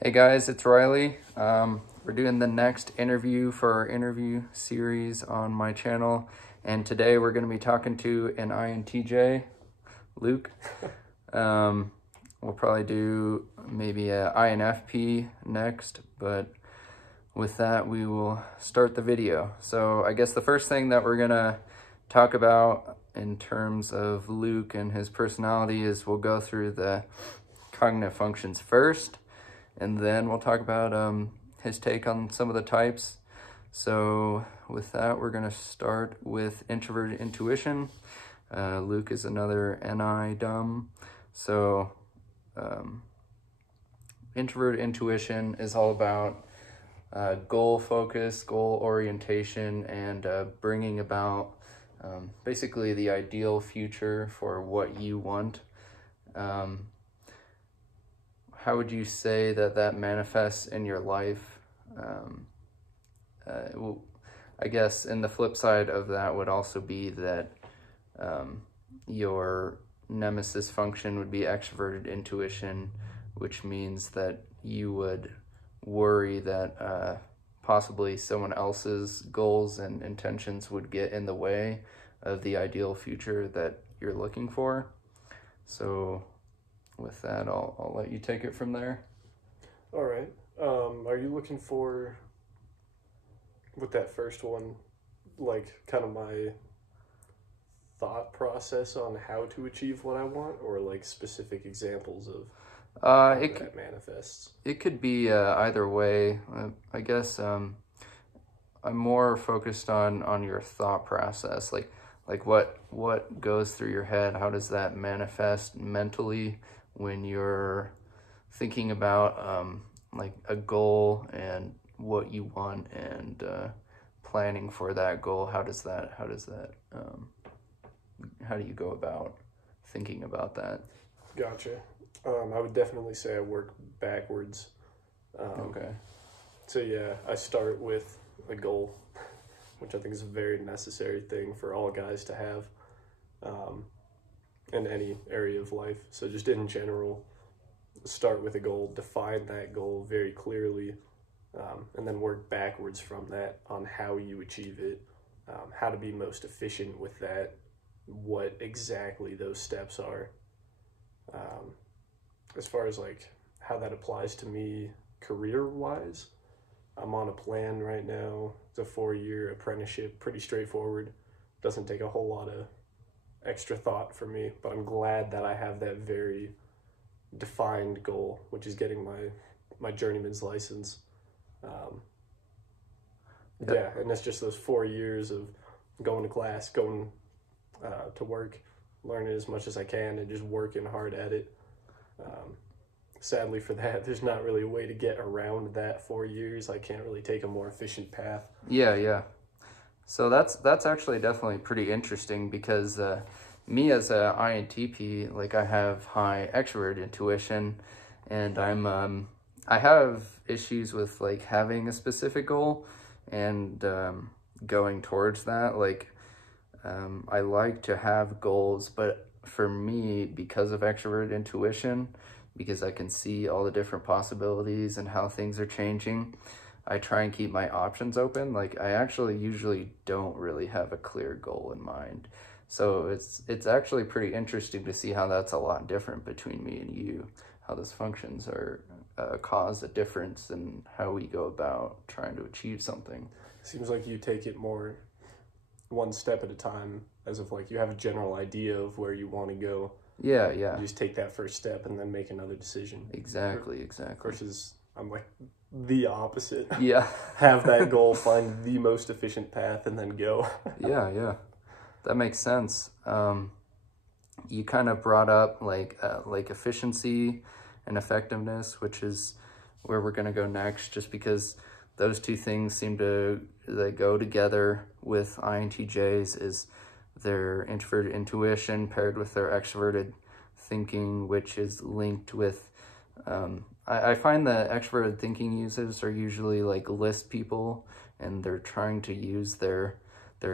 Hey guys, it's Riley. We're doing the next interview for our interview series on my channel, and today we're going to be talking to an INTJ, Luke. We'll probably do maybe a INFP next, but with that we will start the video. So I guess the first thing that we're going to talk about in terms of Luke and his personality is we'll go through the cognitive functions first, and then we'll talk about his take on some of the types. So with that, we're going to start with Introverted Intuition. Luke is another NI dumb. So Introverted Intuition is all about goal focus, goal orientation, and bringing about basically the ideal future for what you want. How would you say that manifests in your life? Well, I guess, and the flip side of that would also be that your nemesis function would be extroverted intuition, which means that you would worry that possibly someone else's goals and intentions would get in the way of the ideal future that you're looking for. So with that, I'll let you take it from there. All right. Are you looking for, with that first one, like kind of my thought process on how to achieve what I want, or like specific examples of how that manifests? It could be either way. I guess I'm more focused on your thought process, like what goes through your head. How does that manifest mentally when you're thinking about like a goal and what you want and planning for that goal? How do you go about thinking about that? Gotcha. I would definitely say I work backwards. Okay. So yeah, I start with a goal, which I think is a very necessary thing for all guys to have. In any area of life. So just in general, start with a goal, define that goal very clearly, and then work backwards from that on how you achieve it, how to be most efficient with that, what exactly those steps are. As far as like how that applies to me career-wise, I'm on a plan right now. It's a 4-year apprenticeship, pretty straightforward. Doesn't take a whole lot of extra thought for me, but I'm glad that I have that very defined goal, which is getting my journeyman's license. Yeah, and it's just those 4 years of going to class, going to work, learning as much as I can, and just working hard at it. Sadly for that, there's not really a way to get around that 4 years. I can't really take a more efficient path. Yeah. So that's actually definitely pretty interesting, because me as a INTP, like I have high extroverted intuition, and I have issues with like having a specific goal and going towards that. Like I like to have goals, but for me, because of extroverted intuition, because I can see all the different possibilities and how things are changing, I try and keep my options open. Like I actually usually don't really have a clear goal in mind. So it's actually pretty interesting to see how that's a lot different between me and you, how those functions are cause a difference in how we go about trying to achieve something. Seems like you take it more one step at a time, as if like you have a general idea of where you want to go. Yeah. You just take that first step and then make another decision. Exactly. Versus I'm like the opposite. Yeah. Have that goal, find the most efficient path, and then go. Yeah. That makes sense. You kind of brought up like efficiency and effectiveness, which is where we're going to go next, just because those two things seem to go together with INTJs, is their introverted intuition paired with their extroverted thinking, which is linked with, I find that extroverted thinking users are usually like list people, and they're trying to use their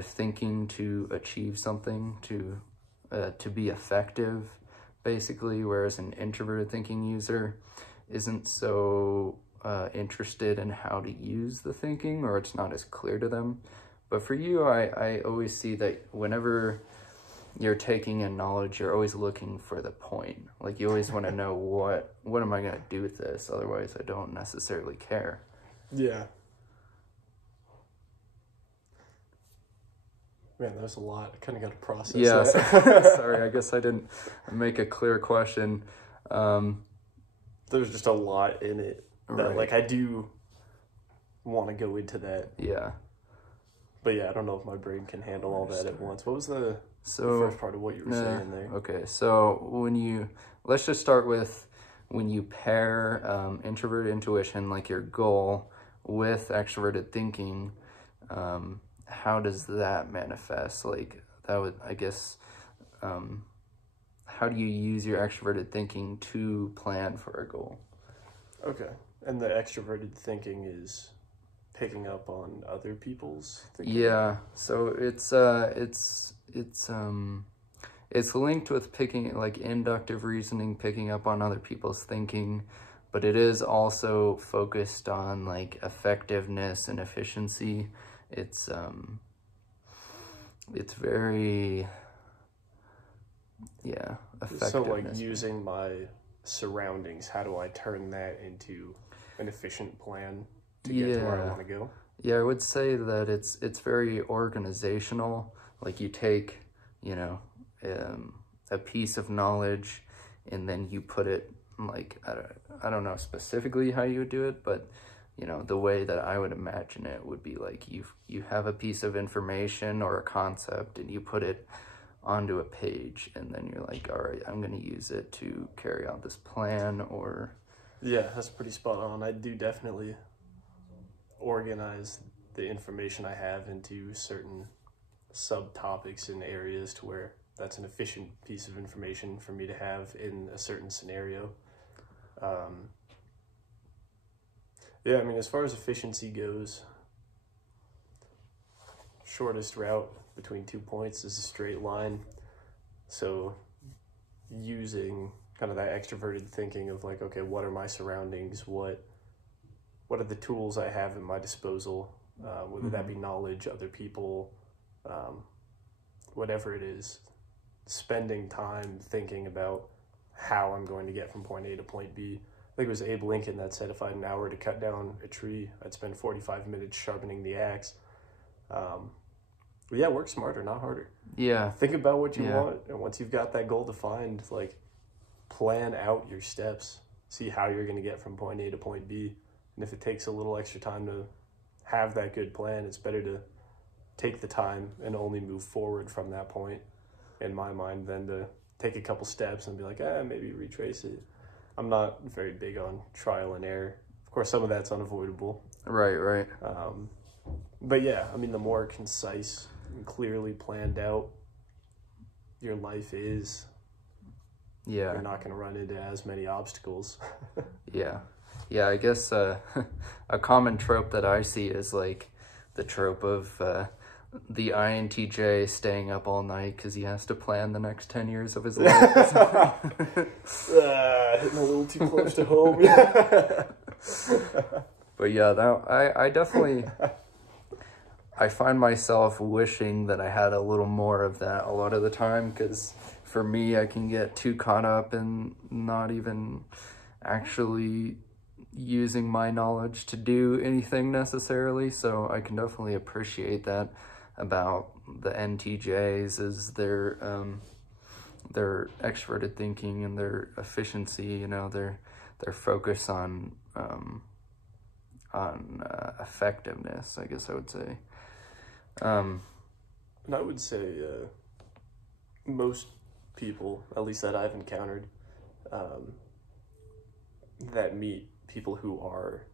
thinking to achieve something, to be effective, basically, whereas an introverted thinking user isn't so interested in how to use the thinking, or it's not as clear to them. But for you, I always see that whenever you're taking in knowledge, you're always looking for the point. Like, you always want to know what am I going to do with this? Otherwise, I don't necessarily care. Yeah. Man, there's a lot. I kind of got to process that. Sorry, I guess I didn't make a clear question. There's just a lot in it that, Right. like, I do want to go into that. Yeah. But yeah, I don't know if my brain can handle all that at once. What was the So first part of what you were saying there? Okay, so let's just start with when you pair introverted intuition, like your goal, with extroverted thinking, how does that manifest? Like, that would, I guess, how do you use your extroverted thinking to plan for a goal? Okay. And the extroverted thinking is picking up on other people's thinking? Yeah, so it's linked with picking, like, inductive reasoning, picking up on other people's thinking, but it is also focused on, like, effectiveness and efficiency. It's very, yeah, effectiveness. So, like, using my surroundings, how do I turn that into an efficient plan to get to where I want to go? Yeah, I would say that it's very organizational. Like, you take, you know, a piece of knowledge, and then you put it, like, I don't know specifically how you would do it, but, you know, the way that I would imagine it would be like you have a piece of information or a concept, and you put it onto a page, and then you're like, all right, I'm going to use it to carry out this plan. Or yeah, that's pretty spot on. I do definitely organize the information I have into certain subtopics and areas to where that's an efficient piece of information for me to have in a certain scenario. Yeah, I mean, as far as efficiency goes, shortest route between 2 points is a straight line. So using kind of that extroverted thinking of, like, okay, what are my surroundings? What are the tools I have at my disposal? Whether that be knowledge, other people, whatever it is, spending time thinking about how I'm going to get from point A to point B. I think it was Abe Lincoln that said if I had an hour to cut down a tree, I'd spend 45 minutes sharpening the axe. But yeah, work smarter, not harder. yeah, Think about what you want, and once you've got that goal defined, like, plan out your steps. See how you're going to get from point A to point B. And if it takes a little extra time to have that good plan, it's better to take the time and only move forward from that point, in my mind, than to take a couple steps and be like, maybe retrace it. I'm not very big on trial and error. Of course, some of that's unavoidable. right. But yeah, I mean, the more concise and clearly planned out your life is, you're not going to run into as many obstacles. Yeah, I guess a common trope that I see is, like, the trope of the INTJ staying up all night because he has to plan the next 10 years of his life. Hitting a little too close to home. But yeah, I definitely, I find myself wishing that I had a little more of that a lot of the time, because for me, I can get too caught up in not even actually using my knowledge to do anything necessarily. So I can definitely appreciate that about the NTJs, is their extroverted thinking and their efficiency, you know, their focus on effectiveness, I guess I would say. And I would say most people, at least that I've encountered, that meet people who are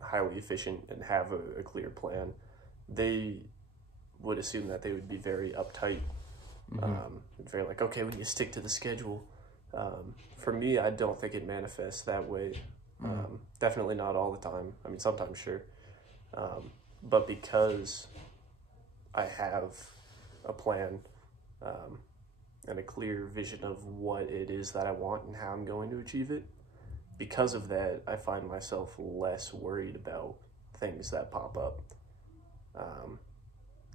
highly efficient and have a clear plan, they would assume that they would be very uptight, very like, okay, we need to stick to the schedule. For me, I don't think it manifests that way. Definitely not all the time. I mean, sometimes, sure. But because I have a plan and a clear vision of what it is that I want and how I'm going to achieve it, because of that, I find myself less worried about things that pop up.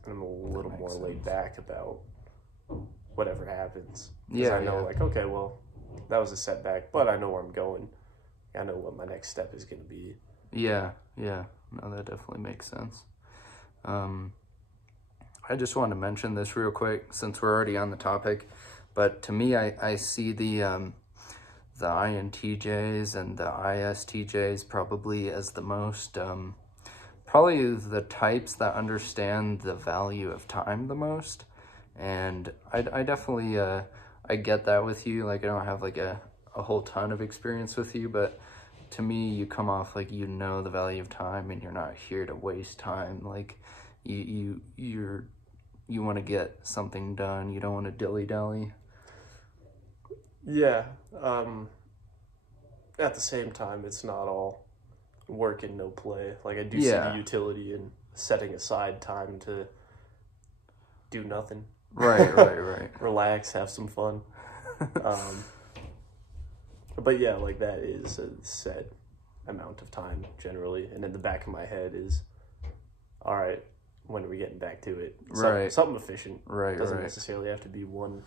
I'm a little more laid back about whatever happens. Because I know, like, okay, well, that was a setback, but I know where I'm going. I know what my next step is going to be. Yeah. No, that definitely makes sense. I just wanted to mention this real quick since we're already on the topic, but to me, I see the INTJs and the ISTJs probably as the most, probably the types that understand the value of time the most. And I definitely, I get that with you. Like, I don't have like a whole ton of experience with you, but to me, you come off like you know the value of time and you're not here to waste time. Like, you want to get something done. You don't want to dilly-dally. Yeah. At the same time, it's not all work and no play. Like, I do see the utility in setting aside time to do nothing. Right. Relax, have some fun. But yeah, like, that is a set amount of time generally. And in the back of my head is, all right, when are we getting back to it? Something efficient. Doesn't necessarily have to be one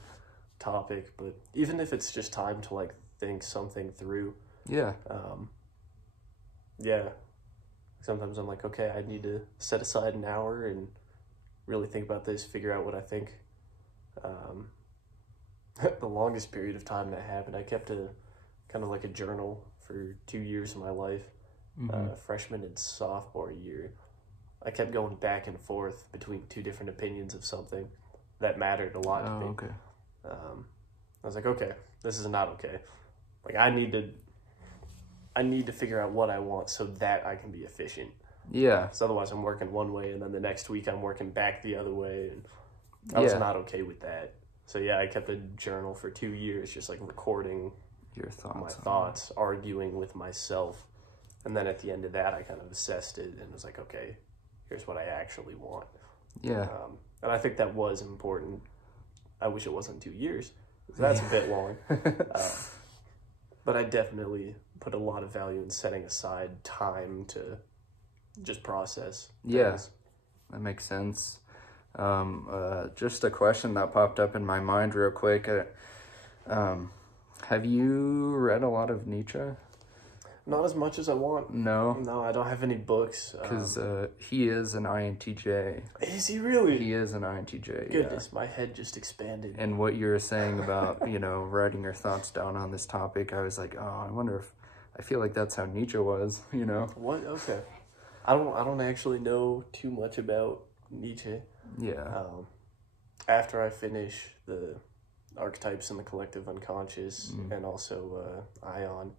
topic, but even if it's just time to, like, think something through. Yeah. Sometimes I'm like, okay, I need to set aside an hour and really think about this, figure out what I think. The longest period of time that happened, I kept a kind of like a journal for 2 years of my life, freshman and sophomore year. I kept going back and forth between two different opinions of something that mattered a lot to me. Okay. I was like, okay, this is not okay. Like, I need to figure out what I want so that I can be efficient. Yeah. Because otherwise I'm working one way and then the next week I'm working back the other way. And I was not okay with that. So yeah, I kept a journal for 2 years, just like recording your thoughts, my thoughts, arguing with myself. And then at the end of that, I kind of assessed it and was like, okay, here's what I actually want. Yeah. And I think that was important. I wish it wasn't 2 years. That's a bit long. But I definitely put a lot of value in setting aside time to just process things. Yeah, that makes sense. Just a question that popped up in my mind real quick. Have you read a lot of Nietzsche? Not as much as I want. No, I don't have any books. Because he is an INTJ. Is he really? He is an INTJ. Goodness, my head just expanded. And what you were saying about, writing your thoughts down on this topic, I was like, oh, I wonder if, I feel like that's how Nietzsche was, What? Okay. I don't actually know too much about Nietzsche. Yeah. After I finish the Archetypes in the Collective Unconscious and also Ion,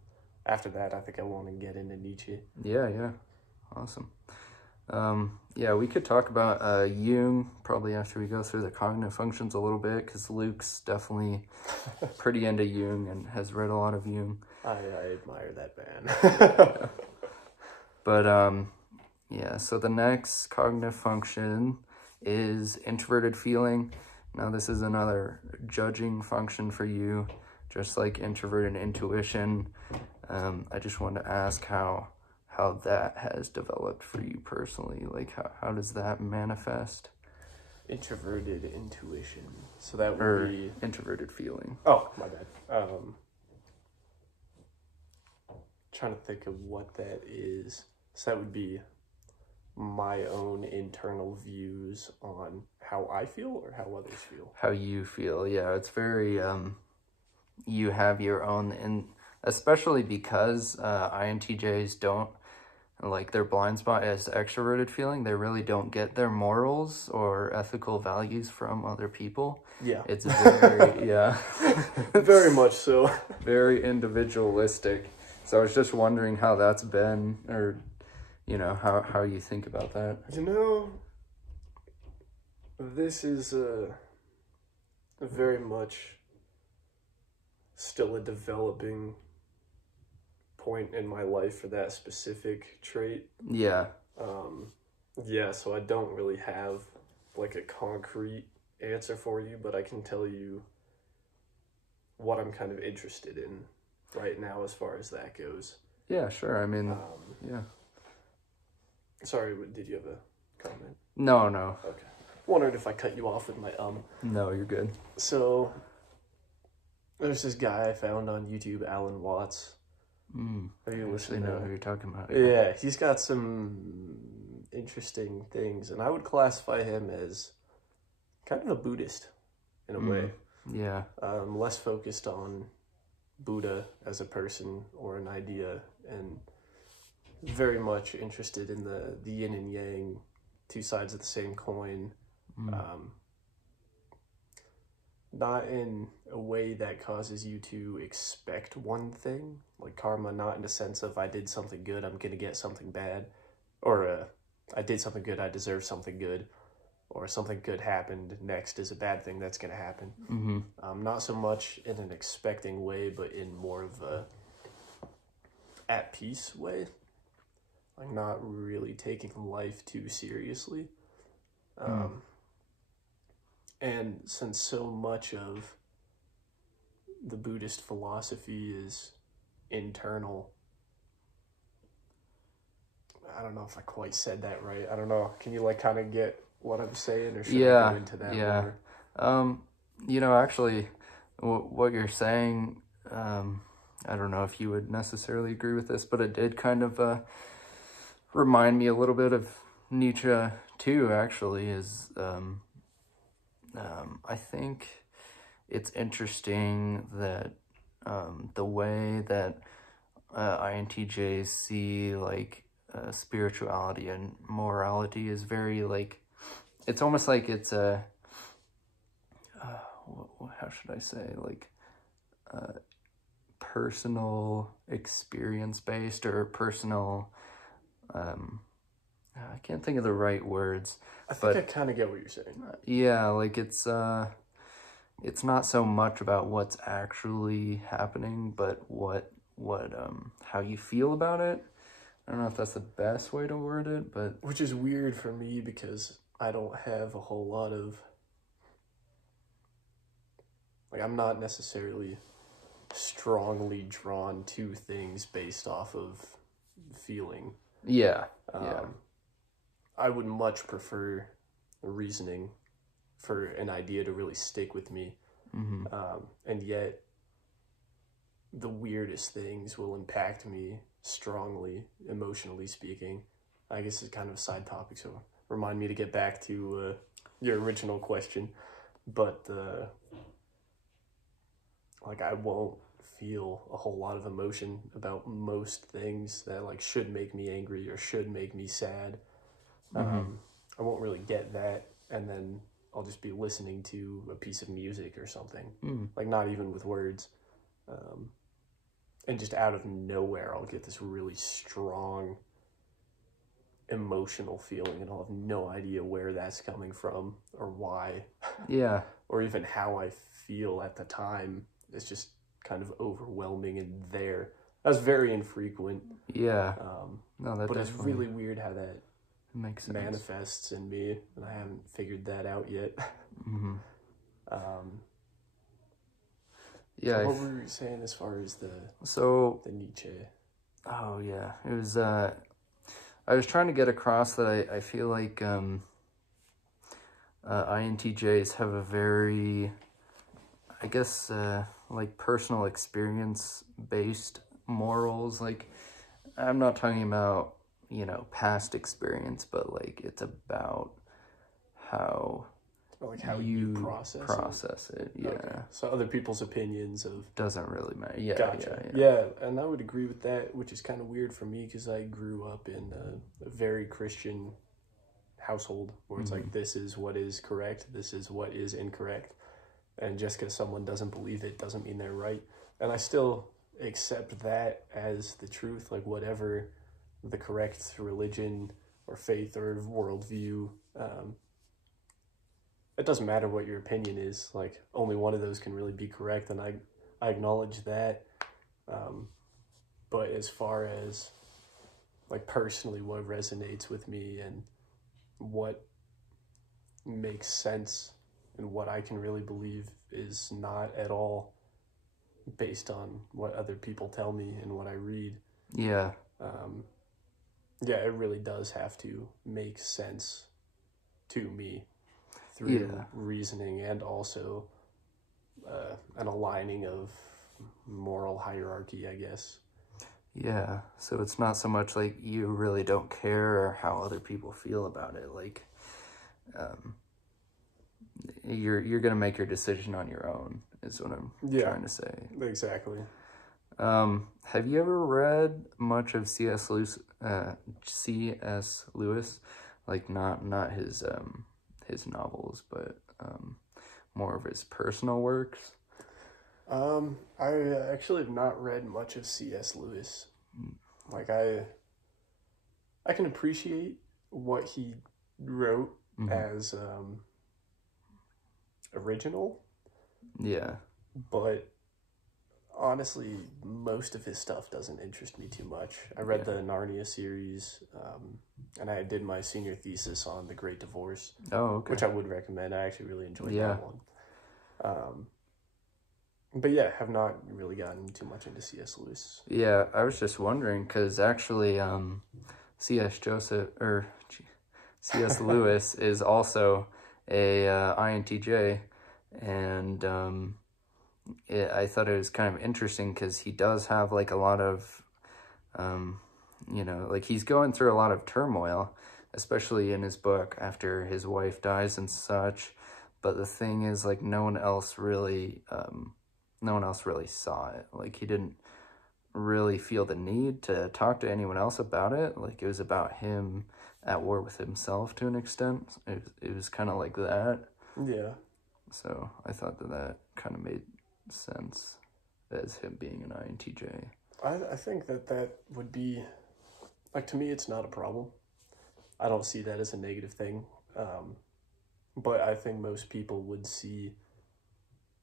after that, I think I want to get into Nietzsche. Yeah. Awesome. We could talk about Jung probably after we go through the cognitive functions a little bit, because Luke's definitely pretty into Jung and has read a lot of Jung. I admire that man. But, so the next cognitive function is Introverted Feeling. Now, this is another judging function for you, just like Introverted Intuition. I just wanted to ask how that has developed for you personally. Like, how does that manifest? Introverted Intuition. So that would be... Introverted Feeling. Oh, my bad. Trying to think of what that is. So that would be my own internal views on how I feel or how others feel. How you feel, yeah. It's very... you have your own... and especially because INTJs don't, like, their blind spot is extroverted feeling. They really don't get their morals or ethical values from other people. Yeah. It's very, very much so. Very individualistic. So I was just wondering how that's been, or, how you think about that. This is very much still a developing point in my life for that specific trait. Yeah. So I don't really have like a concrete answer for you, but I can tell you what I'm kind of interested in right now as far as that goes. Yeah, sure. I mean, yeah. Sorry, did you have a comment? No, no. Okay. Wondered if I cut you off with my No, you're good. So, there's this guy I found on YouTube, Alan Watts. Have you listened to know who you're talking about. Yeah, he's got some interesting things, and I would classify him as kind of a Buddhist in a way. Yeah. Less focused on Buddha as a person or an idea, and very much interested in the yin and yang, two sides of the same coin. Not in a way that causes you to expect one thing, like karma, not in the sense of I did something good, I'm going to get something bad, or I did something good, I deserve something good, or something good happened, next is a bad thing that's going to happen. Not so much in an expecting way, but in more of a at peace way, like not really taking life too seriously. And since so much of the Buddhist philosophy is internal, I don't know if I quite said that right. I don't know. Can you like kind of get what I'm saying, or should I go into that more? You know, actually, what you're saying, I don't know if you would necessarily agree with this, but it did kind of remind me a little bit of Nietzsche too, actually, is I think it's interesting that the way that INTJs see like spirituality and morality is very like, it's almost like it's a how should I say, like personal experience based, or personal I can't think of the right words. I think I kind of get what you're saying. Yeah, like it's not so much about what's actually happening, but what how you feel about it. I don't know if that's the best way to word it, but which is weird for me because I don't have a whole lot of, like, I'm not necessarily strongly drawn to things based off of feeling. Yeah. I would much prefer reasoning for an idea to really stick with me. And yet the weirdest things will impact me strongly, emotionally speaking. I guess it's kind of a side topic, so remind me to get back to your original question. But like, I won't feel a whole lot of emotion about most things that like should make me angry or should make me sad. I won't really get that, and then I'll just be listening to a piece of music or something, like not even with words, and just out of nowhere I'll get this really strong emotional feeling, and I'll have no idea where that's coming from or why. Yeah. Or even how I feel at the time. It's just kind of overwhelming and there. That's very infrequent. Yeah. No, that but it's really weird how that makes sense. Manifests in me, and I haven't figured that out yet. Yeah. So what were you saying as far as the Nietzsche? Oh yeah, it was. I was trying to get across that I feel like INTJs have a very, I guess, like personal experience based morals. Like, I'm not talking about, you know, past experience, but like it's about how you process it. Yeah. Okay. So other people's opinions of doesn't really matter. Yeah. Gotcha. Yeah, and I would agree with that, which is kind of weird for me because I grew up in a very Christian household where it's like, this is what is correct, this is what is incorrect, and just because someone doesn't believe it doesn't mean they're right. And I still accept that as the truth, like whatever the correct religion or faith or worldview, it doesn't matter what your opinion is, like only one of those can really be correct, and I acknowledge that. But as far as like personally what resonates with me and what makes sense and what I can really believe is not at all based on what other people tell me and what I read. Yeah. Yeah, it really does have to make sense to me through reasoning and also an aligning of moral hierarchy, I guess. Yeah, so it's not so much like you really don't care how other people feel about it. Like, you're gonna make your decision on your own, is what I'm trying to say. Exactly. Have you ever read much of C.S. Lewis? Like, not his novels, but more of his personal works? I actually have not read much of C.S. Lewis. Like, I can appreciate what he wrote as original. Yeah. But honestly, most of his stuff doesn't interest me too much. I read the Narnia series, and I did my senior thesis on The Great Divorce. Oh, okay. Which I would recommend. I actually really enjoyed that one. But yeah, have not really gotten too much into C.S. Lewis. Yeah, I was just wondering, because actually C.S. Lewis is also a INTJ, and I thought it was kind of interesting because he does have like a lot of, like he's going through a lot of turmoil, especially in his book after his wife dies and such. But the thing is, like, no one else really saw it. Like, he didn't really feel the need to talk to anyone else about it. Like, it was about him at war with himself to an extent. It was kind of like that. Yeah. So I thought that kind of made sense as him being an INTJ. I think that would be, like, to me, it's not a problem. I don't see that as a negative thing. But I think most people would see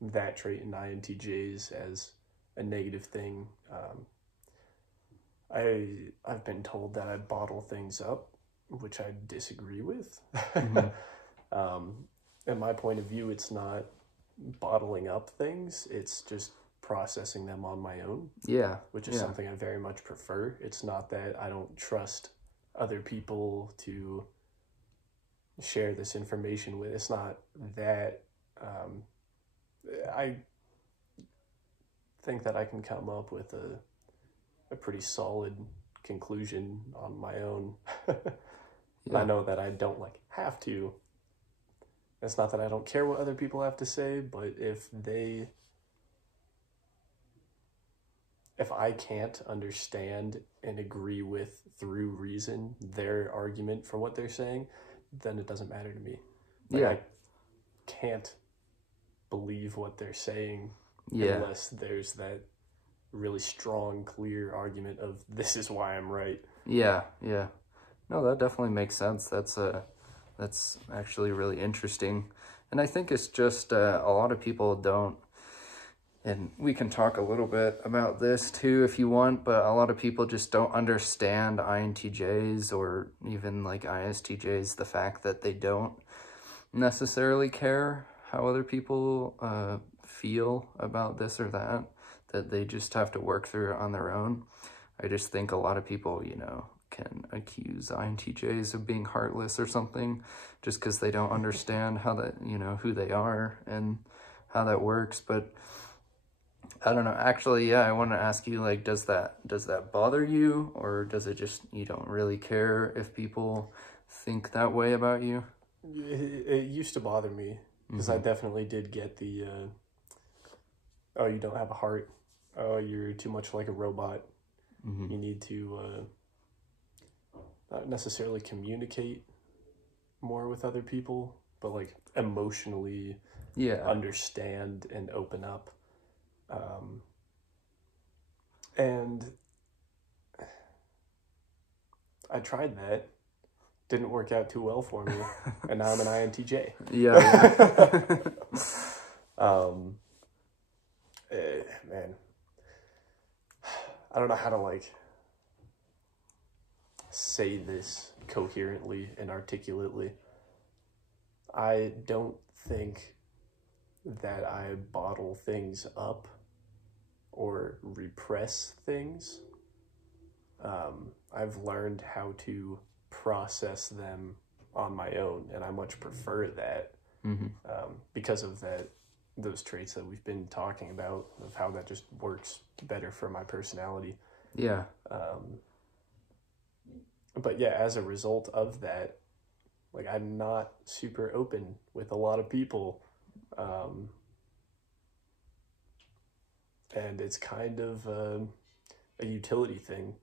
that trait in INTJs as a negative thing. I've been told that I bottle things up, which I disagree with. In my point of view, it's not bottling up things, it's just processing them on my own. Yeah. Which is something I very much prefer. It's not that I don't trust other people to share this information with. It's not that. I think that I can come up with a pretty solid conclusion on my own. I know that I don't have to. It's not that I don't care what other people have to say, but if I can't understand and agree with, through reason, their argument for what they're saying, then it doesn't matter to me. I can't believe what they're saying unless there's that really strong, clear argument of, this is why I'm right. Yeah. No, that definitely makes sense. That's actually really interesting. And I think it's just a lot of people don't, and we can talk a little bit about this too if you want, but a lot of people just don't understand INTJs or even like ISTJs, the fact that they don't necessarily care how other people feel about this or that they just have to work through it on their own. I just think a lot of people, can accuse INTJs of being heartless or something just because they don't understand how that, who they are and how that works. But I don't know. Actually, I want to ask you, like, does that bother you, or does it just, you don't really care if people think that way about you? It used to bother me because I definitely did get the, oh, you don't have a heart. Oh, you're too much like a robot. You need to not necessarily communicate more with other people, but like emotionally understand and open up. And I tried that. Didn't work out too well for me. And now I'm an INTJ. Man. I don't know how to say this coherently and articulately. I don't think that I bottle things up or repress things. I've learned how to process them on my own, and I much prefer that because of those traits that we've been talking about, of how that just works better for my personality. Yeah. But yeah, as a result of that, like, I'm not super open with a lot of people. And it's kind of a utility thing.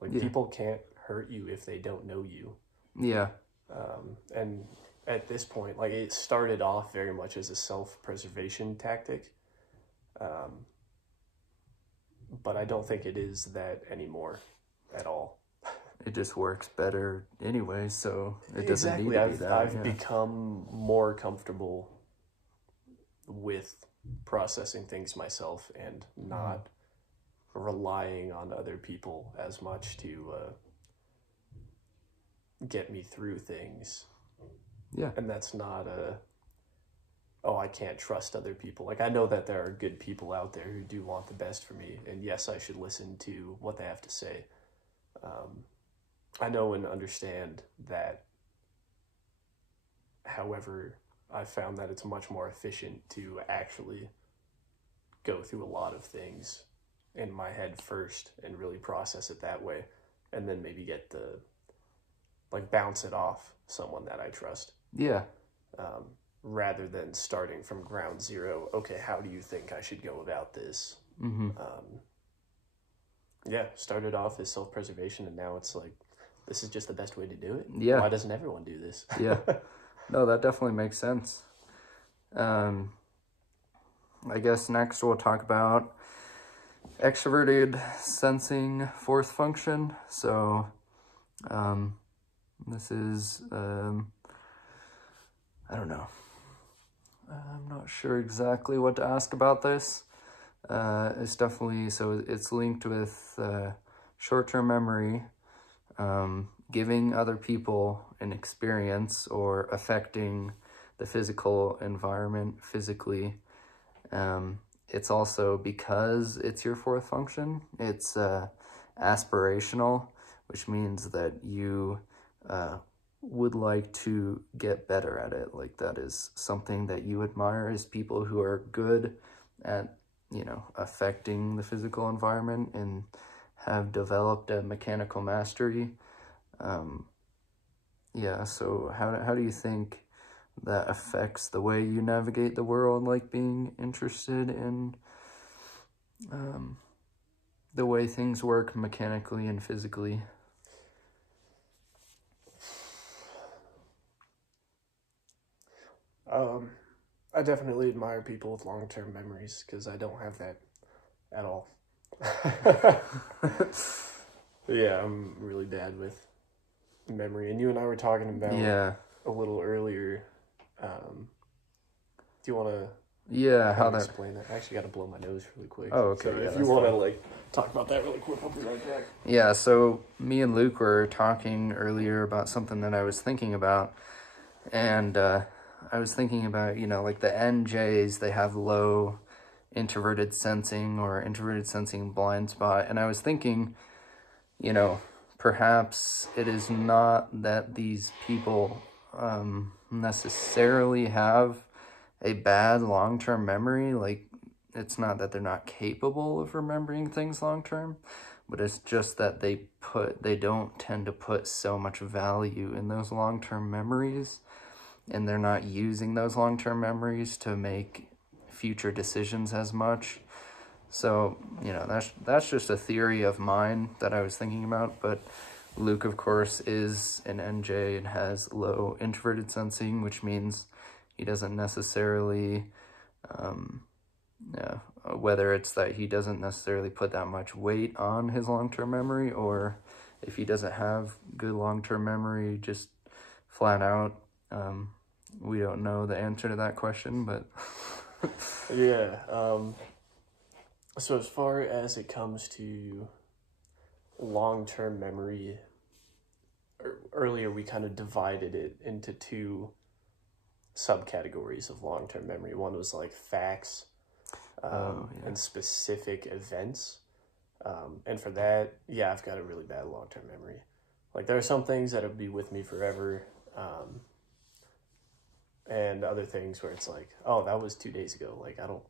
Like, people can't hurt you if they don't know you. Yeah. And at this point, like, it started off very much as a self-preservation tactic. But I don't think it is that anymore at all. It just works better anyway, so it doesn't need to be that. I've become more comfortable with processing things myself and not relying on other people as much to get me through things. Yeah. And that's not I can't trust other people. Like, I know that there are good people out there who do want the best for me, and yes, I should listen to what they have to say. I know and understand that. However, I found that it's much more efficient to actually go through a lot of things in my head first and really process it that way, and then maybe get bounce it off someone that I trust. Yeah. Rather than starting from ground zero. Okay, how do you think I should go about this? Started off as self-preservation, and now it's like, this is just the best way to do it. Yeah. Why doesn't everyone do this? Yeah. No, that definitely makes sense. I guess next we'll talk about extroverted sensing fourth function. So, this is, I don't know. I'm not sure exactly what to ask about this. It's definitely, so it's linked with short-term memory, giving other people an experience or affecting the physical environment physically. It's also, because it's your fourth function, it's aspirational, which means that you would like to get better at it. Like, that is something that you admire, is people who are good at, affecting the physical environment and have developed a mechanical mastery. So how do you think that affects the way you navigate the world, like being interested in the way things work mechanically and physically? I definitely admire people with long-term memories, because I don't have that at all. Yeah, I'm really bad with memory. And you and I were talking about a little earlier. Do you want to explain that? I actually got to blow my nose really quick. Oh, okay. So if you want to talk about that really quick, I'll be right back. Yeah, so me and Luke were talking earlier about something that I was thinking about. And I was thinking about, like the NJs, they have low introverted sensing or introverted sensing blind spot. And I was thinking, perhaps it is not that these people necessarily have a bad long-term memory. Like, it's not that they're not capable of remembering things long-term, but it's just that they don't tend to put so much value in those long-term memories, and they're not using those long-term memories to make future decisions as much. So, that's just a theory of mine that I was thinking about. But Luke, of course, is an NJ and has low introverted sensing, which means he doesn't necessarily, whether it's that he doesn't necessarily put that much weight on his long-term memory, or if he doesn't have good long-term memory, just flat out. We don't know the answer to that question, but... Yeah. So as far as it comes to long-term memory, earlier we kind of divided it into two subcategories of long-term memory. One was like facts. and specific events. And for that, yeah, I've got a really bad long-term memory. Like, there are some things that'll be with me forever, and other things where it's like, oh, that was 2 days ago. Like, I don't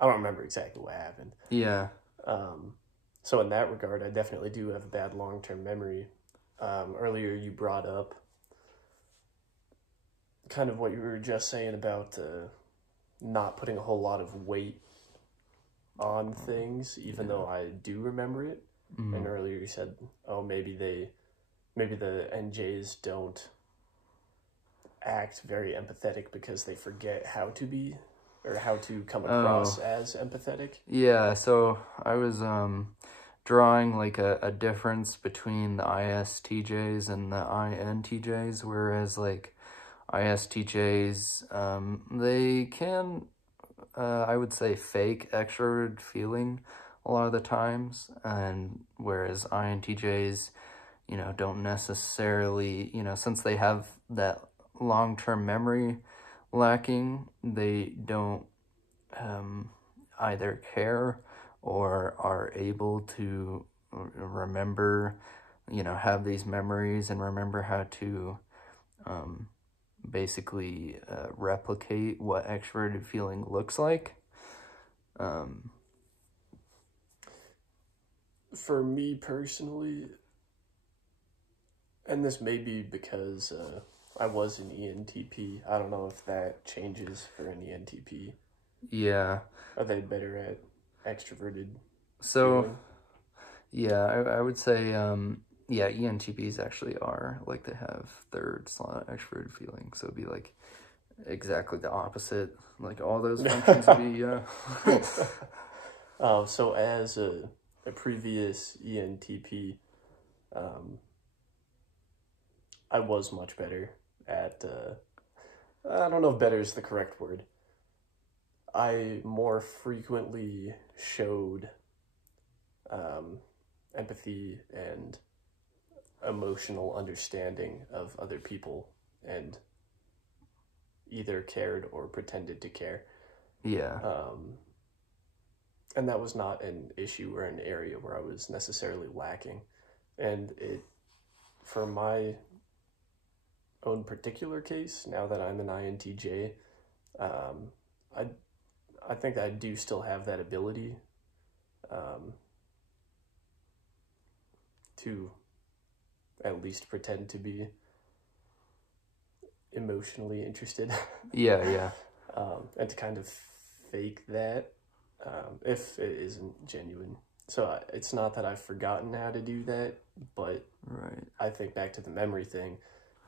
remember exactly what happened. Yeah. So in that regard, I definitely do have a bad long-term memory. Earlier you brought up kind of what you were just saying about not putting a whole lot of weight on things, even though I do remember it. And earlier you said, oh, maybe the NJs don't act very empathetic because they forget how to be, or how to come across as empathetic. Yeah, so I was drawing like a difference between the ISTJs and the INTJs, whereas like ISTJs, they can, I would say, fake extroverted feeling a lot of the times, and whereas INTJs, you know, don't necessarily, you know, since they have that long-term memory lacking, they don't either care or are able to remember, you know, have these memories and remember how to basically replicate what extroverted feeling looks like. For me personally, and this may be because I was an ENTP. I don't know if that changes for an ENTP. Yeah. Are they better at extroverted So, feeling? yeah, I would say, yeah, ENTPs actually are, like, they have third slot extroverted feeling, so it'd be, like, exactly the opposite. Like, all those functions would be, So as a previous ENTP, I was much better at, I don't know if better is the correct word. I more frequently showed empathy and emotional understanding of other people, and either cared or pretended to care. yeah. And that was not an issue or an area where I was necessarily lacking. And it, for my own particular case, now that I'm an INTJ, I think I do still have that ability to at least pretend to be emotionally interested. Yeah. And to kind of fake that if it isn't genuine. So it's not that I've forgotten how to do that, but Right. I think back to the memory thing,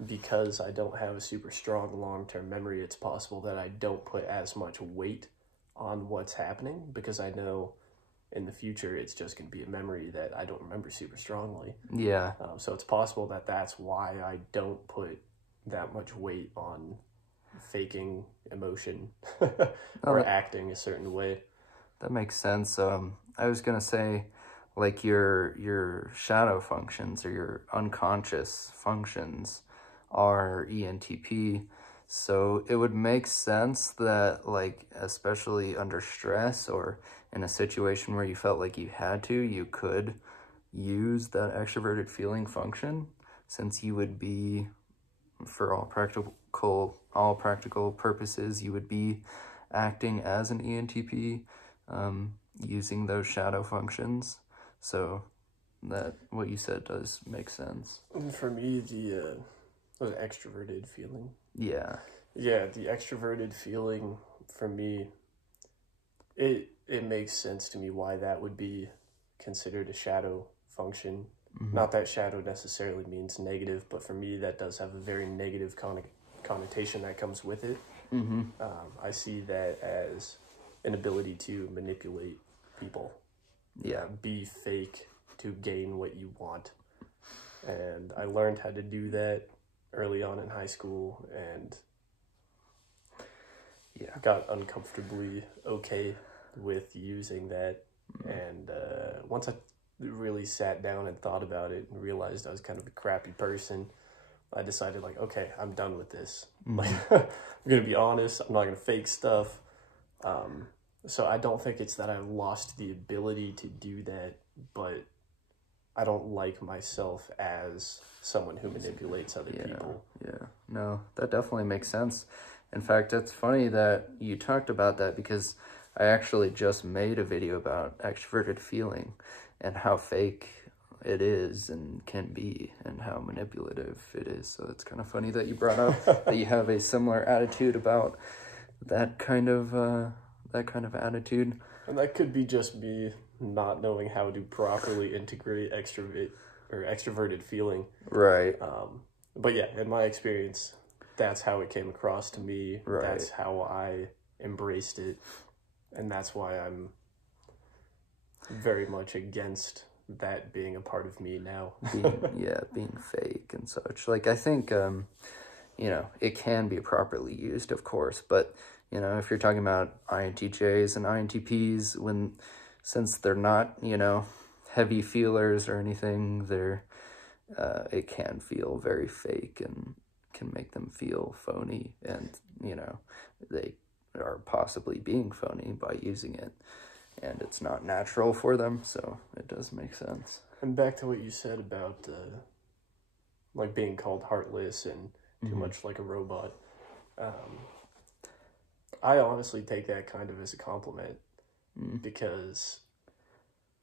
because I don't have a super strong long-term memory, it's possible that I don't put as much weight on what's happening, because I know in the future it's just going to be a memory that I don't remember super strongly. Yeah. So it's possible that that's why I don't put that much weight on faking emotion or acting a certain way. That makes sense. I was gonna say, like, your shadow functions or your unconscious functions are ENTP, so it would make sense that, like, especially under stress or in a situation where you felt like you had to, you could use that extroverted feeling function, since you would be, for all practical purposes, you would be acting as an ENTP, using those shadow functions. So that what you said does make sense. And for me, the extroverted feeling. Yeah. Yeah, the extroverted feeling for me, it makes sense to me why that would be considered a shadow function. Not that shadow necessarily means negative, but for me that does have a very negative connotation that comes with it. I see that as an ability to manipulate people. Yeah. Be fake to gain what you want. And I learned how to do that early on in high school, and got uncomfortably okay with using that. And once I really sat down and thought about it and realized I was kind of a crappy person, I decided, like, okay, I'm done with this. Like, I'm gonna be honest, I'm not gonna fake stuff. So I don't think it's that I've lost the ability to do that, but I don't like myself as someone who manipulates other people. Yeah, no, that definitely makes sense. In fact, it's funny that you talked about that because I actually just made a video about extroverted feeling and how fake it is and can be and how manipulative it is. So it's kind of funny that you brought up that you have a similar attitude about that kind of attitude. And that could be just me not knowing how to properly integrate extroverted feeling. Right. But yeah, in my experience, that's how it came across to me. Right. That's how I embraced it. And that's why I'm very much against that being a part of me now. being fake and such. Like, I think, it can be properly used, of course, but, if you're talking about INTJs and INTPs, since they're not, heavy feelers or anything, it can feel very fake and can make them feel phony, and, they are possibly being phony by using it, and it's not natural for them, so it does make sense. And back to what you said about, like, being called heartless and too much like a robot, I honestly take that kind of as a compliment because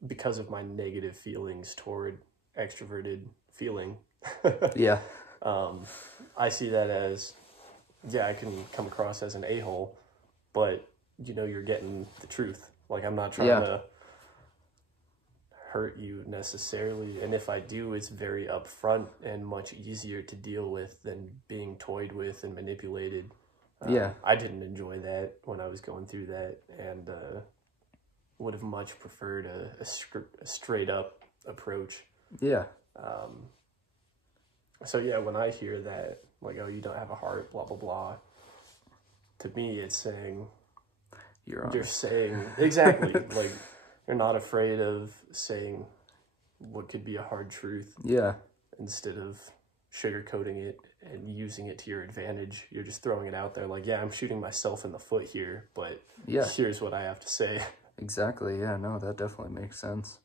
of my negative feelings toward extroverted feeling. Yeah. I see that as, I can come across as an a-hole, but you're getting the truth. Like, I'm not trying to hurt you necessarily, and if I do, it's very upfront and much easier to deal with than being toyed with and manipulated. I didn't enjoy that when I was going through that, and would have much preferred a straight up approach. Yeah. So yeah, when I hear that, like, oh, you don't have a heart, blah blah blah, to me it's saying you're saying exactly like you're not afraid of saying what could be a hard truth. Yeah. Instead of sugarcoating it and using it to your advantage, you're just throwing it out there like, I'm shooting myself in the foot here, but here's what I have to say. Exactly. Yeah, no, that definitely makes sense.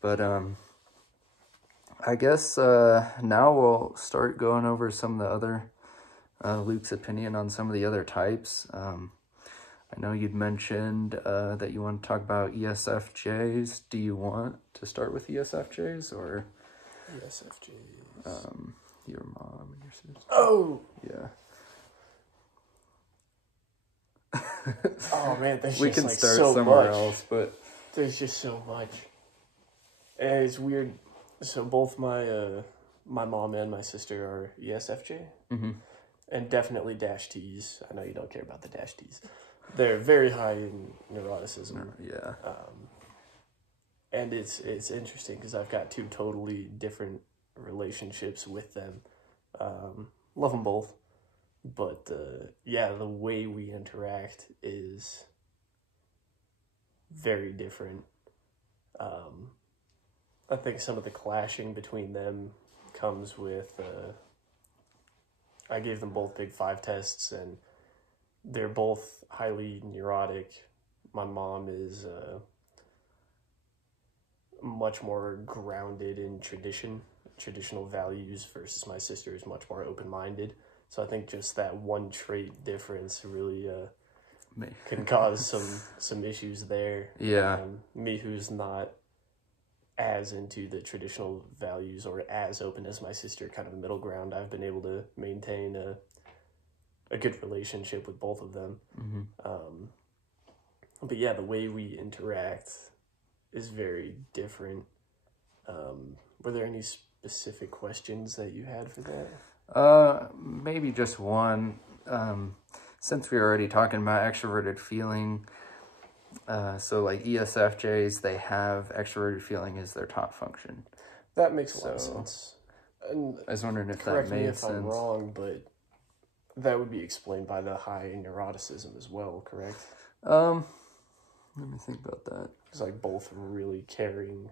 But I guess now we'll start going over some of the other Luke's opinion on some of the other types. I know you'd mentioned that you want to talk about ESFJs. Do you want to start with ESFJs or ESFJs? Your mom and your sister. Oh, yeah. Oh man, we can start somewhere else, but there's just so much. And it's weird. So both my mom and my sister are ESFJ, and definitely dash T's. I know you don't care about the dash T's. They're very high in neuroticism. Yeah. And it's interesting because I've got two totally different relationships with them. Love them both, but the way we interact is very different. I think some of the clashing between them comes with I gave them both Big 5 tests, and they're both highly neurotic. My mom is much more grounded in traditional values, versus my sister is much more open-minded. So I think just that one trait difference really can cause some issues there. Yeah. Me, who's not as into the traditional values or as open as my sister, kind of a middle ground, I've been able to maintain a good relationship with both of them. But yeah, the way we interact is very different. Were there any specific questions that you had for that? Maybe just one. Since we were already talking about extroverted feeling, so like ESFJs, they have extroverted feeling as their top function. That makes a lot of sense. And I was wondering if that correct made me if sense. I'm wrong, but that would be explained by the high neuroticism as well, correct? Let me think about that. It's like both really caring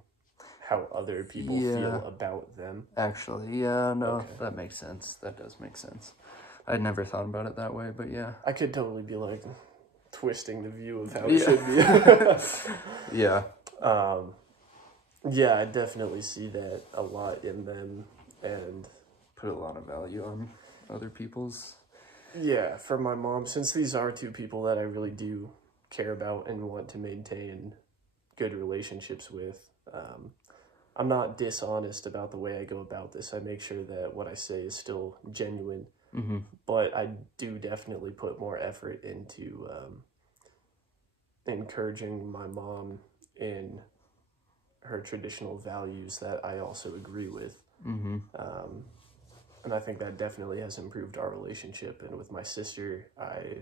how other people feel about them. Actually, yeah, no, that makes sense. That does make sense. I'd never thought about it that way, but yeah. I could totally be like twisting the view of how it should be. Yeah. Yeah, I definitely see that a lot in them, and Put a lot of value on other people's. yeah, for my mom, since these are two people that I really do care about and want to maintain good relationships with, I'm not dishonest about the way I go about this. I make sure that what I say is still genuine, but I do definitely put more effort into encouraging my mom in her traditional values that I also agree with. And I think that definitely has improved our relationship. And with my sister, I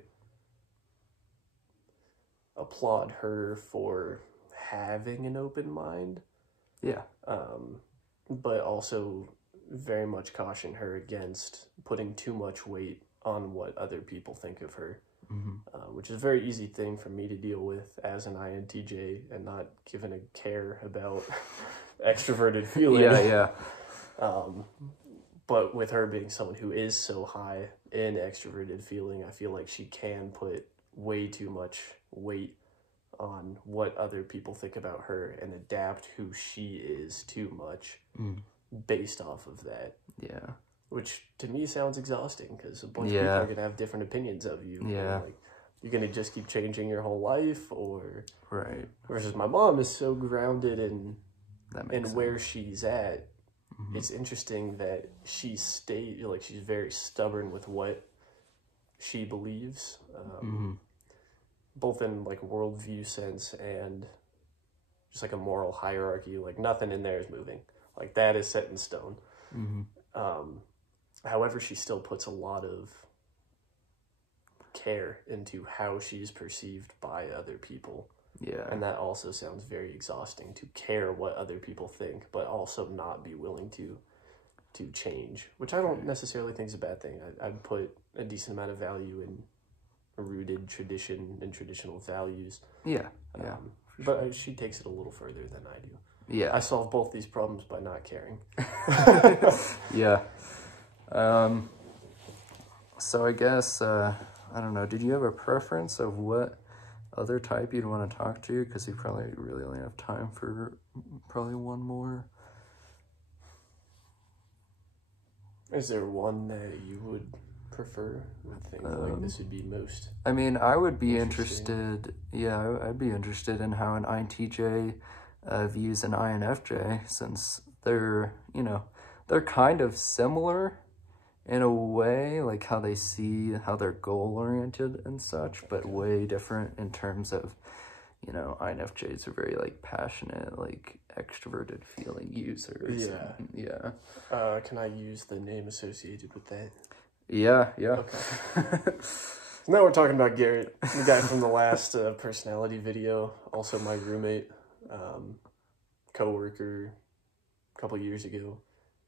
applaud her for having an open mind. Yeah. But also very much caution her against putting too much weight on what other people think of her, which is a very easy thing for me to deal with as an INTJ and not giving a care about extroverted feeling. Yeah. But with her being someone who is so high in extroverted feeling, I feel like she can put way too much weight on what other people think about her and adapt who she is too much based off of that. Yeah. Which to me sounds exhausting because a bunch of people are going to have different opinions of you. Yeah. Like, you're going to just keep changing your whole life, or... Right. Versus my mom is so grounded in That where she's at. It's interesting that she's very stubborn with what she believes, both in like worldview sense and just like a moral hierarchy. Like nothing in there is moving. Like that is set in stone. However, she still puts a lot of care into how she's perceived by other people. Yeah. And that also sounds very exhausting, to care what other people think, but also not be willing to change, which I don't necessarily think is a bad thing. I'd put a decent amount of value in a rooted tradition and traditional values. Yeah. But she takes it a little further than I do. Yeah. I solve both these problems by not caring. Yeah. So I guess, I don't know, did you have a preference of what other type you'd want to talk to? Because you probably really only have time for probably one more. Is there one that you would prefer? Would think like this would be most... I mean, I would be interested, I'd be interested in how an INTJ views an INFJ, since they're, they're kind of similar in a way, like how they see how they're goal-oriented and such, but way different in terms of, INFJs are very, like, passionate, like, extroverted feeling users. Yeah. Can I use the name associated with that? Yeah. Okay. So now we're talking about Garrett, the guy from the last personality video, also my roommate, co-worker a couple years ago.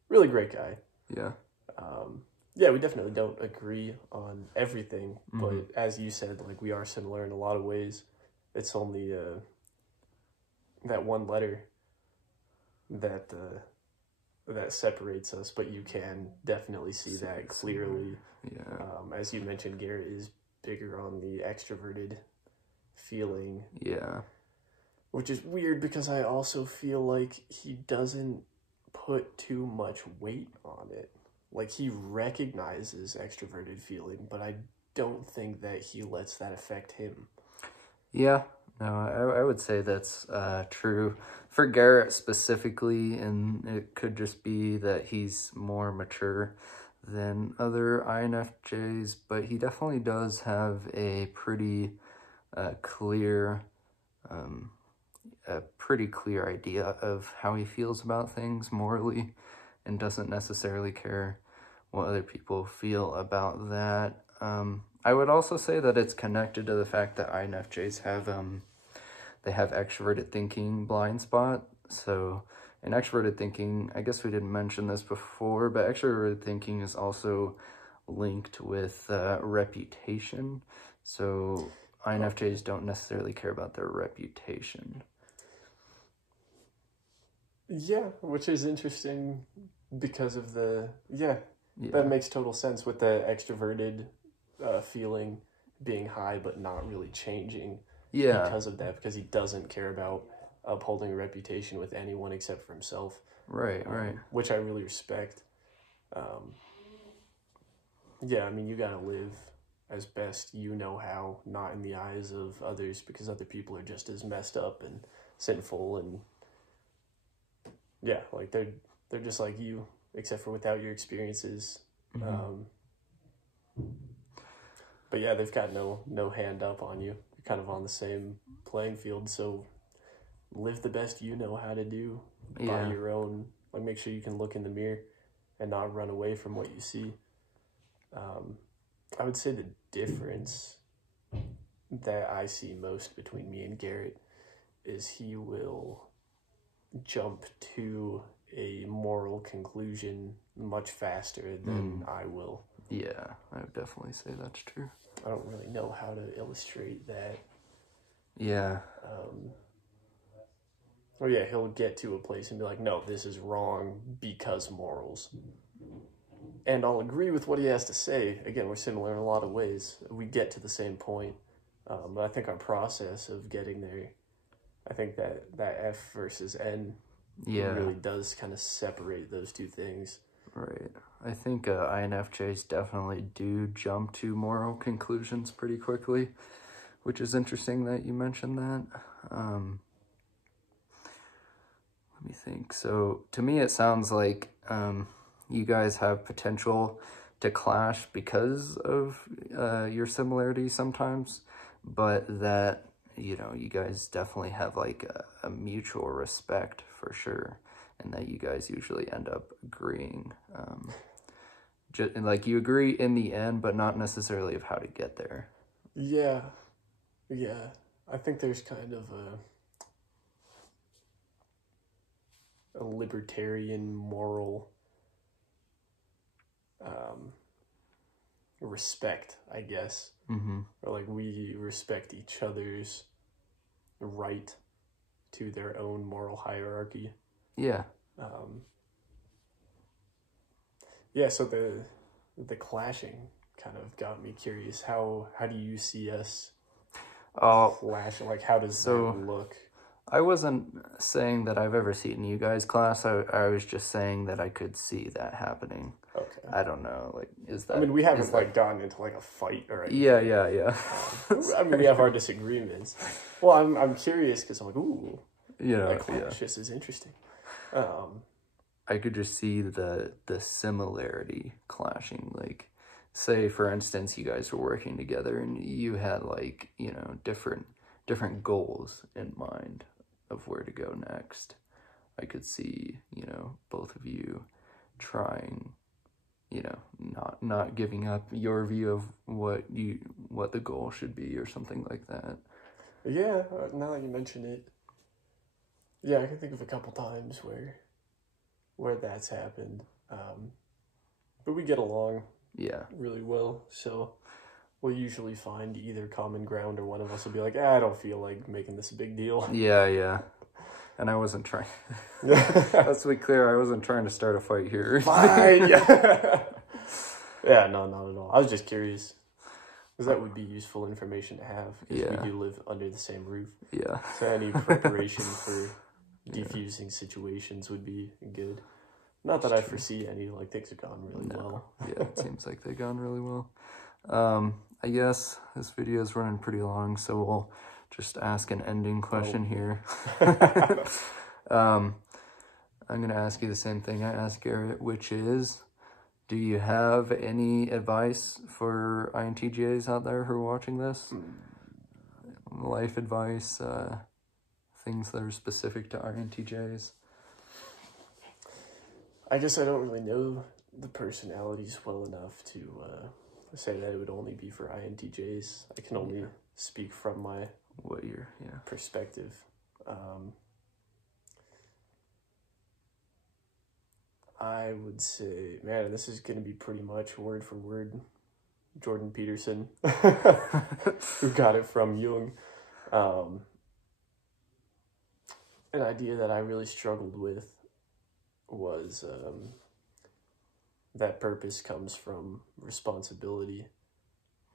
Really great guy. Yeah. Yeah, we definitely don't agree on everything, but as you said, like, we are similar in a lot of ways. It's only that one letter that separates us, but you can definitely see that clearly. Yeah. As you mentioned, Garrett is bigger on the extroverted feeling. Yeah. Which is weird because I also feel like he doesn't put too much weight on it. Like, he recognizes extroverted feeling, but I don't think that he lets that affect him. Yeah, no, I would say that's true. For Garrett specifically, and it could just be that he's more mature than other INFJs, but he definitely does have a pretty clear idea of how he feels about things morally, and doesn't necessarily care what other people feel about that. I would also say that it's connected to the fact that INFJs have they have extroverted thinking blind spot. So in extroverted thinking, I guess we didn't mention this before, but extroverted thinking is also linked with reputation. So INFJs don't necessarily care about their reputation. Yeah, which is interesting because of that makes total sense with the extroverted feeling being high but not really changing Yeah. because of that, because he doesn't care about upholding a reputation with anyone except for himself. Right, right. Which I really respect. Yeah, I mean, you gotta live as best you know how, not in the eyes of others, because other people are just as messed up and sinful, and yeah, like they're just like you, except for without your experiences. But yeah, they've got no hand up on you. You're kind of on the same playing field, so live the best you know how to do by your own. Like, make sure you can look in the mirror and not run away from what you see. I would say the difference that I see most between me and Garrett is he will jump to a moral conclusion much faster than I will. Yeah, I would definitely say that's true. I don't really know how to illustrate that. Yeah. Oh yeah, he'll get to a place and be like, no, this is wrong because morals. And I'll agree with what he has to say. Again, we're similar in a lot of ways. We get to the same point. But I think our process of getting there, I think that F versus N really does kind of separate those two things. Right. I think INFJs definitely do jump to moral conclusions pretty quickly, which is interesting that you mentioned that. Let me think. So to me, it sounds like you guys have potential to clash because of your similarity sometimes, but that, you know, you guys definitely have like a mutual respect for sure, and that you guys usually end up agreeing. Like you agree in the end, but not necessarily of how to get there. Yeah. I think there's kind of a libertarian moral respect, I guess. Or like we respect each other's right to their own moral hierarchy. Yeah. Yeah, so the clashing kind of got me curious. How do you see us clashing? Like, how does that look? I wasn't saying that I've ever seen you guys clash. I was just saying that I could see that happening. Okay. I don't know. Like, is that? I mean, we haven't like gotten into like a fight or anything. Yeah. I mean, we have our disagreements. Well, I'm curious because I'm like, ooh, you know, that clash just is interesting. I could just see the similarity clashing. Like, say for instance, you guys were working together and you had like, you know, different goals in mind of where to go next. I could see, you know, both of you trying, you know, not giving up your view of what the goal should be or something like that. Yeah, now that you mention it, yeah, I can think of a couple times where that's happened. But we get along really well, so we'll usually find either common ground or one of us will be like, I don't feel like making this a big deal. Yeah. And I wasn't trying. Let's be clear, I wasn't trying to start a fight here. Fine. Yeah, no, not at all. I was just curious. Because that would be useful information to have. Because we do live under the same roof. Yeah. So any preparation for defusing situations would be good. Not that I foresee any, like, things have gone really well. Yeah, it seems like they've gone really well. I guess this video is running pretty long, so we'll just ask an ending question here. I'm going to ask you the same thing I asked Garrett, which is, do you have any advice for INTJs out there who are watching this? Life advice, things that are specific to INTJs? I guess I don't really know the personalities well enough to say that it would only be for INTJs. I can only speak from my perspective. I would say, man, this is going to be pretty much word for word Jordan Peterson, who got it from Jung. An idea that I really struggled with was that purpose comes from responsibility.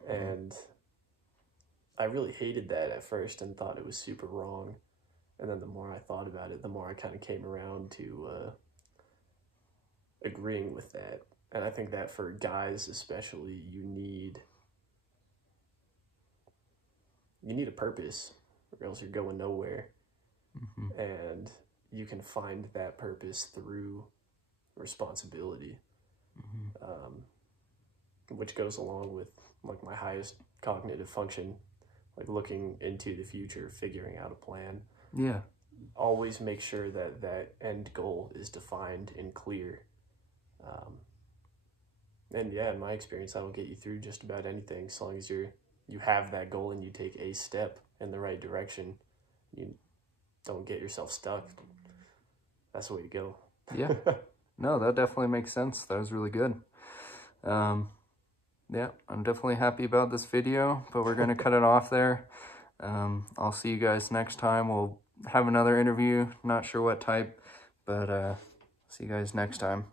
And I really hated that at first and thought it was super wrong. And then the more I thought about it, the more I kind of came around to agreeing with that. And I think that for guys especially, you need a purpose, or else you're going nowhere. Mm-hmm. And you can find that purpose through responsibility, which goes along with like my highest cognitive function, like looking into the future, figuring out a plan. Yeah. Always make sure that that end goal is defined and clear. And yeah, in my experience, that'll get you through just about anything, as long as you have that goal and you take a step in the right direction. You don't get yourself stuck. That's the way to go. Yeah. No, that definitely makes sense. That was really good. Yeah, I'm definitely happy about this video, but we're going to cut it off there. I'll see you guys next time. We'll have another interview. Not sure what type, but see you guys next time.